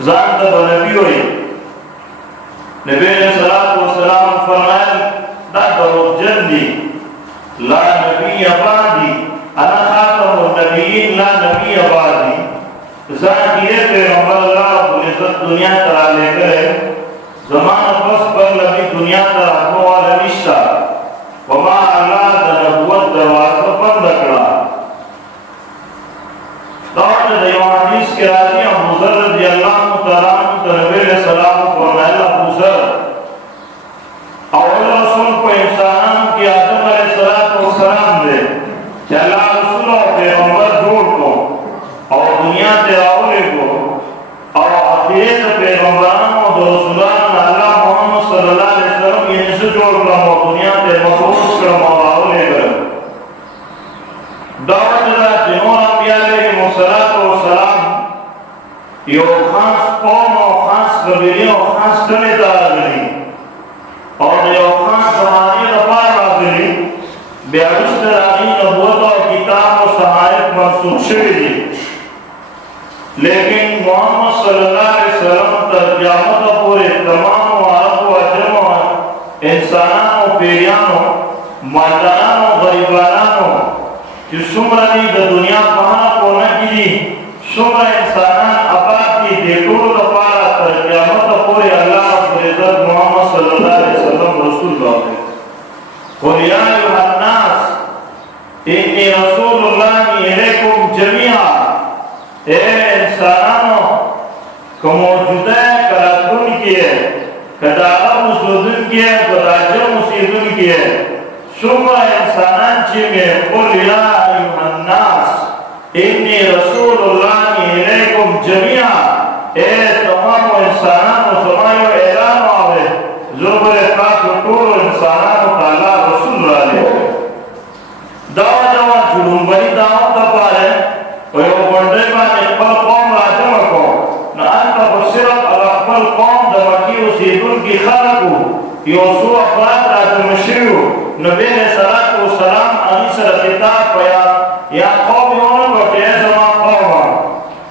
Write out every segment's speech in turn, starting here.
زانتا بنبی ہوئی نبی علیہ السلام فرمائے دا دروغ جن دی لا نبی آبادی انا خاتم النبیین لا نبی آبادی ذاتیہ پیغمبر اللہ رب العزت دنیا ترا لے گئے زمان پس پر نبی دنیا ترا کو والا نشتا وما اللہ دا نبوت دروازہ بند کڑا دعوت دیو حدیث کے راضی ابو ذر رضی اللہ تعالیٰ نبی علیہ السلام فرمائے ابو ذر اول رسول کو انسانان کی آدم علیہ السلام دے کہ اللہ رسول اور پیغمبر جوڑ کو اور دنیا تے آولے کو اور آخریت پیغمبران اور رسولان اللہ محمد صلی اللہ علیہ وسلم یہ سے جوڑ کرم اور دنیا تے مخصوص کرم اور آولے کرم دعوت اللہ جنور انبیاء علیہ السلام یہ خاص قوم اور خاص قبیلی اور خاص کنے تاغلی اور یہ خاص زمانی دفار آگلی بیارست راغی نبوت اور کتاب و صحائف منصوب شوی دی لیکن محمد صلی اللہ علیہ وسلم ترجمت پورے تمام و عرب و عجم و انسانان و پیریان و مالداران و غریبانان و کہ سمرانی دا دنیا پہاں کو نکی دی سمر انسانان اپاد کی دیکھو دفارہ ترجمت پورے اللہ رب العزت محمد صلی اللہ علیہ وسلم رسول اللہ ہے قُلْ يَا أَيُّهَا النَّاسِ إِنِّي رَسُولُ اللَّهِ إِلَيْكُمْ جَمِيعًا اے انسانانو کہ موجودہ ہے کراتون کی ہے کدارہ مسودن کی ہے کداجر مسیدن کی ہے سمر انسانان چی میں قُلْ يَا أَيُّهَا النَّاسِ إِنِّي رَسُولُ اللَّهِ إِلَيْكُمْ جَمِيعًا اے تمام انسانانو سمایو اعلان آوے زبر اقاس و طول انسانانو تعالیٰ رسول اللہ علیہ دعوہ جوان جلون بری دعوت دپا رہے ویو بندے بان اقبال قوم راجم کو نا انتا بصرف الاقبال قوم دمکی و سیدون کی خلقو یوسو اقبال راجم شریو نبی علیہ السلام انی سر خطاب پیا یا قوم یونو بٹے زمان قوم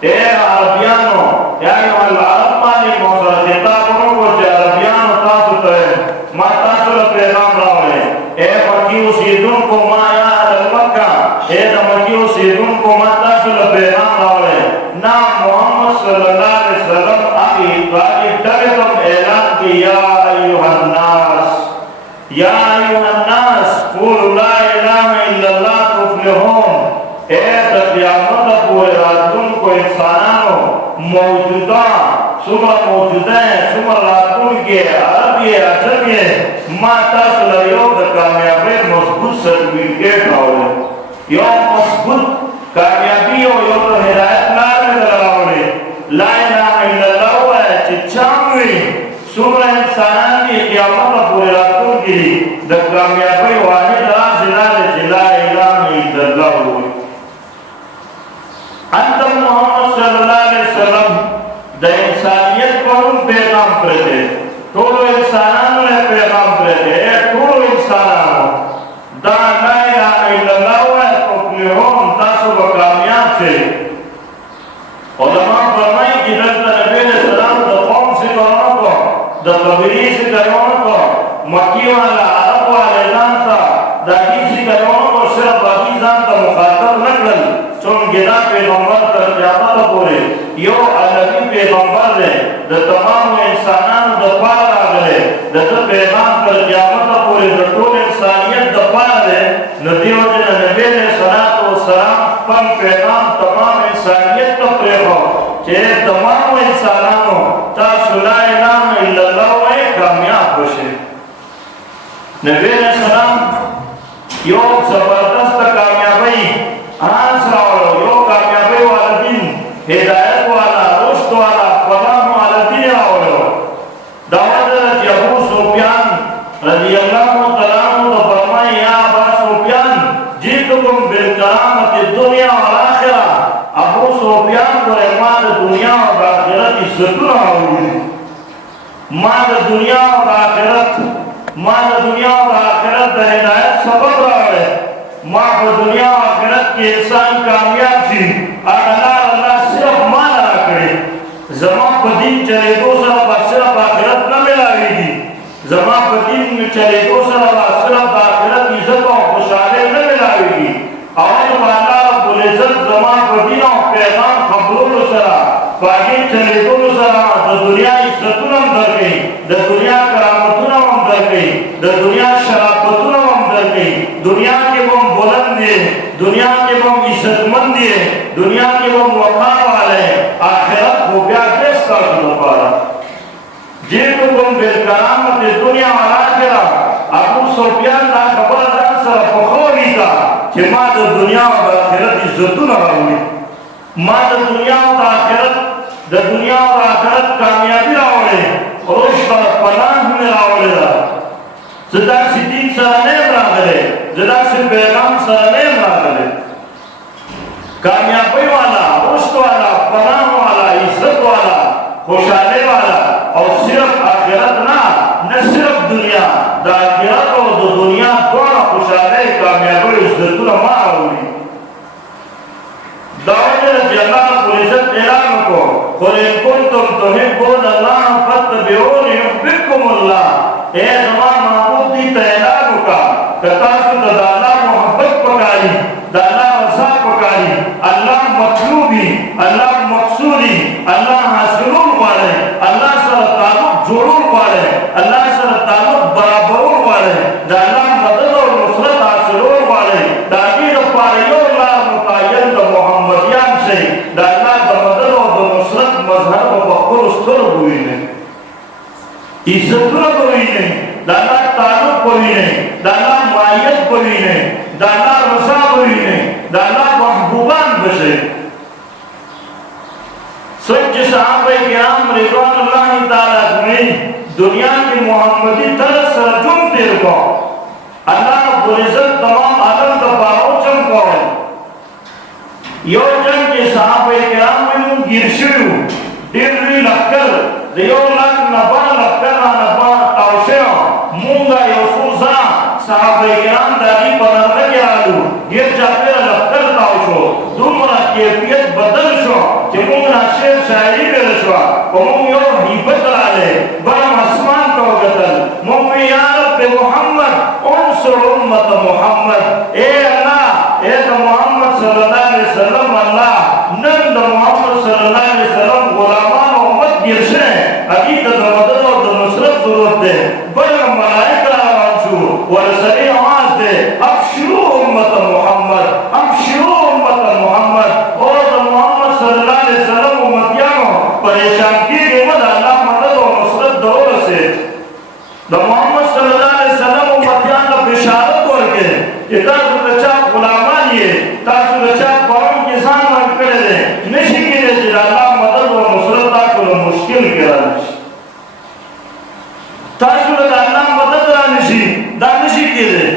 اے عربیانو یا ایوہ العرب مانی موسر خطاب انو بٹے عربیانو تاسو تے ما تاسو پیغام راولے اے مکیو سیدون کو ما یا مکہ اے دا مکیو سیدون کو ما تاسو پیغام راولے نا محمد صلی اللہ علیہ وسلم آئی باقی ڈگتم اعلان کی یا ایوہ الناس یا ایوہ الناس قول لا الہ الا اللہ تفلحون اے قیامت پورے راتون کو انسانانو موجودہ سمر موجودہ ہیں سمر راتون کے عربی عجبی ما تاسو لیو دا کامیابی مضبوط سرٹیفکیٹ راولے یو مضبوط کامیابی ہو یو تو ہدایت لارے دلاولے لا الہ الا اللہ ہے چچاوی سمر انسانان کی قیامت پورے راتون کی دا کامیابی واحد راز لارے لا الہ الا اللہ ہوئی انتم محمد صلی اللہ علیہ وسلم دا انسانیت پر ان پیغام پرتے تولو انسانانو نے پیغام پرتے تولو انسانانو دا لا الہ الا اللہ ہے تفلحون تاسو بکامیاب سے علماء فرمائی کہ دلتا نبی علیہ السلام دا قوم سے کرنے کو دا قبیلی سے کرنے کو مکی والا عرب والا جانتا دا کی سے کرنے کو صرف باقی جانتا مخاطب نکل چون گدا پیغمبر ترجمہ پورے یو علمی پیغمبر دے دا تمام انسانان دا پار آگلے دا پیغام ترجمہ پورے دا طول انسانیت دا پار دے ندیو جن نبی علیہ السلام پن پیغام تمام انسانیت کا پریخو کہ تمام انسانانو تاسو لا الہ الا اللہ وے کامیاب بشے نبی علیہ السلام یو زبردست کامیابی آنس راولو یو کامیابی والا دن ہدایت والا رشد والا فلام والا دن راولو دعوت ابو سفیان رضی اللہ تعالیٰ فرمائی یا ابا سفیان جیتکم بالکرامت الدنیا والآخرہ ابو سفیان کو رحمان دنیا اور آخرت عزتون آوری مال دنیا اور آخرت مال دنیا اور آخرت ہدایت سبب راولے ماں دنیا و آخرت کے انسان کامیاب سی اللہ صرف مال رکھے زمان دین چلے دو سر صرف آخرت نہ ملاوے گی زما پا دین چلے دو سر صرف آخرت عزت و خوشحالے نہ ملاوے گی اور اللہ رب العزت زما پا دین و پیغام قبول سرا باقی چلے دو سرا دا دنیا عزتون ہم در گئی دا دنیا کرامتون ہم در گئی دا دنیا شرافت دنیا کے وہ بلند دیے دنیا کے وہ عزت مند دیے دنیا کے وہ وقار والے آخرت کو بیا دیس کا سنو پارا جیتو کم بالکرامت دنیا والآخرہ ابو سفیان دا خبر دان سر پخوری تا کہ ما دا دنیا و دا آخرت عزتو نراؤنی ما دا دنیا و دا آخرت کامیابی راؤلے رشد و پناہ میں راؤلے دا زدہ سی دین سرانیم راگلے زدہ سی پیغام سرانیم راگلے کامیابی والا رشد والا پناہ والا عزت والا خوشحالے والا اور صرف آخرت نہ صرف دنیا دا آخرت اور دا دنیا دونا خوشحالے کامیابی عزتو نمارا ہوئی دعوی رضی اللہ پولیزت اعلان کو قُلْ إِن كُنتُمْ تُحِبُّونَ اللَّهَ فَاتَّبِعُونِي يُحْبِبْكُمُ اللَّهُ اے زمان معبود دی اعلان کا کتاسو دا اللہ محبت پکاری دا اللہ رضا پکاری اللہ مطلوبی اللہ مقصودی اللہ حاصلون والے اللہ سر تعلق جوڑون والے اللہ سر تعلق برابرون والے دا اللہ مدد اور نصرت حاصلون والے دا دین پاریو اللہ متعین دا محمدیان سے دا اللہ دا مدد اور دا نصرت مظہر و بخور استر ہوئی نے عزتوں کوئی نہیں دانا تعلق کوئی نہیں دانا مائیت کوئی نہیں دانا رضا کوئی نہیں دانا محبوبان بشے سچ صحابہ کرام رضوان اللہ تعالیٰ میں دنیا کی محمدی طرح سرجم تیر کو اللہ رب العزت تمام عالم کا باروچم کو یو جنگ کے صحابہ کرام میں گرشیو دیرلی لکر دیو لک نبا لکر نبا تاوشیو مونگا یوسوزا صحابہ کرام داری پنردہ کے آلو گر جاپیر لکر تاوشو دومرا کیفیت بدل شو کہ مونگا شیر شاعری برشوا مونگ یو حیبت آلے برم اسمان کو گتل مونگ یا رب محمد انصر امت محمد اے اللہ اے دا محمد صلی اللہ علیہ وسلم اللہ نند محمد صلی اللہ علیہ وسلم غلامان امت گرشے حقیقت دا مدد اور دا نصرت ضرورت دے برم ملائکہ آوانچو ورسلی آواز دے ابشرو امت محمد ابشرو امت محمد اور دا محمد صلی اللہ علیہ وسلم امتیانو پریشان کی گئی مد اللہ مدد اور نصرت ضرور سے دا محمد صلی اللہ علیہ وسلم امتیان دا بشارت ورکے کہ تاسو دچا غلامان یہ تاسو دچا قوم کسان ورک کرے دے نشی کی دے جل اللہ مدد اور نصرت تاسو مشکل کرا نشی تاسو دا اللہ مدد را نشی دا نشی کی دے